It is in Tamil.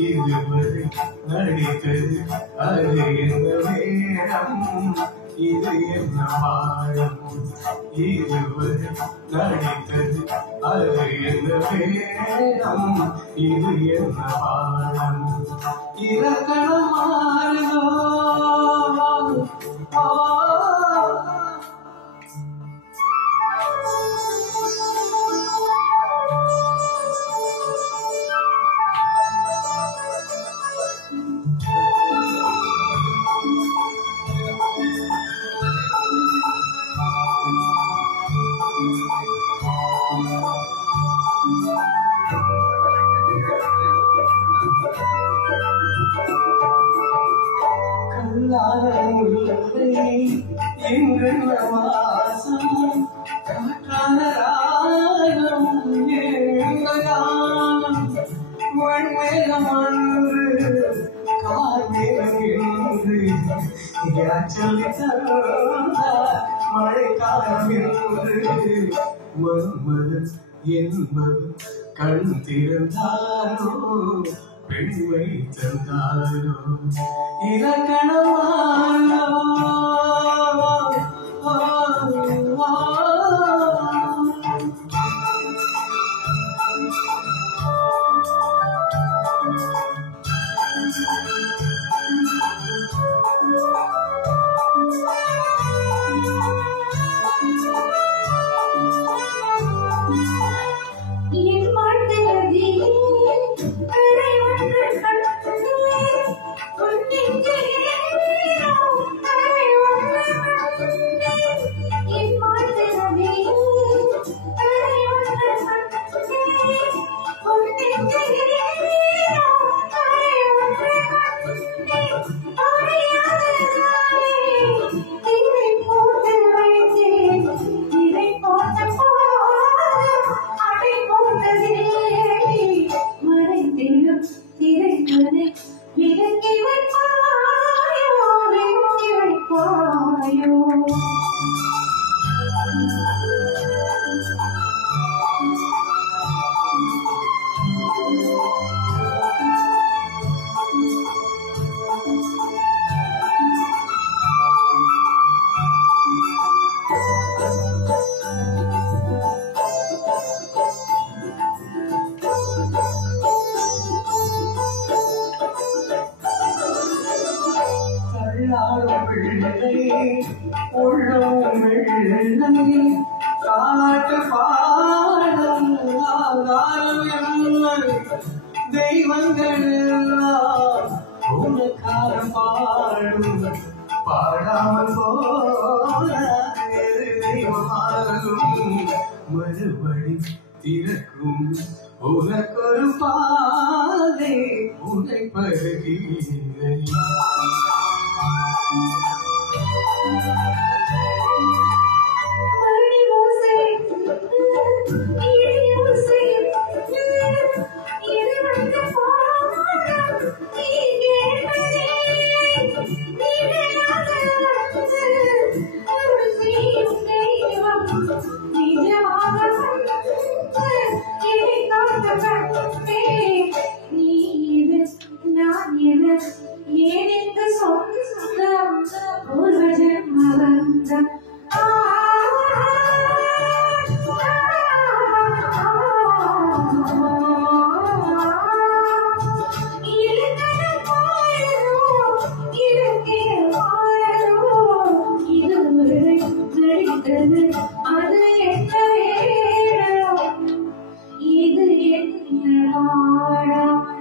இதுவரை நடித்தது அது என்ன வேடம் இது என்ன பாடம் இதுவரை நடித்தது அது என்ன வேடம் இது என்ன பாடம் இலக்கணம் மாறுதோ எங்கள் வாசம் காற்றான ராகம் எங்களாம் மண்மேகம் அன்று கார்மேகம் என்று மழைக்காலம் என்று மன்மதன் என்பது கண் திறந்தாரோ பெண்மை தந்தாரோ இலக்கணமானோ காலாட்டு பாடும் தெய்வங்கள் உனக்கார பாடும் பாடாமல் போன மறுபடி திறக்கும் உனக்கொரு பாதை உனை பருகிறேன் இது என்ன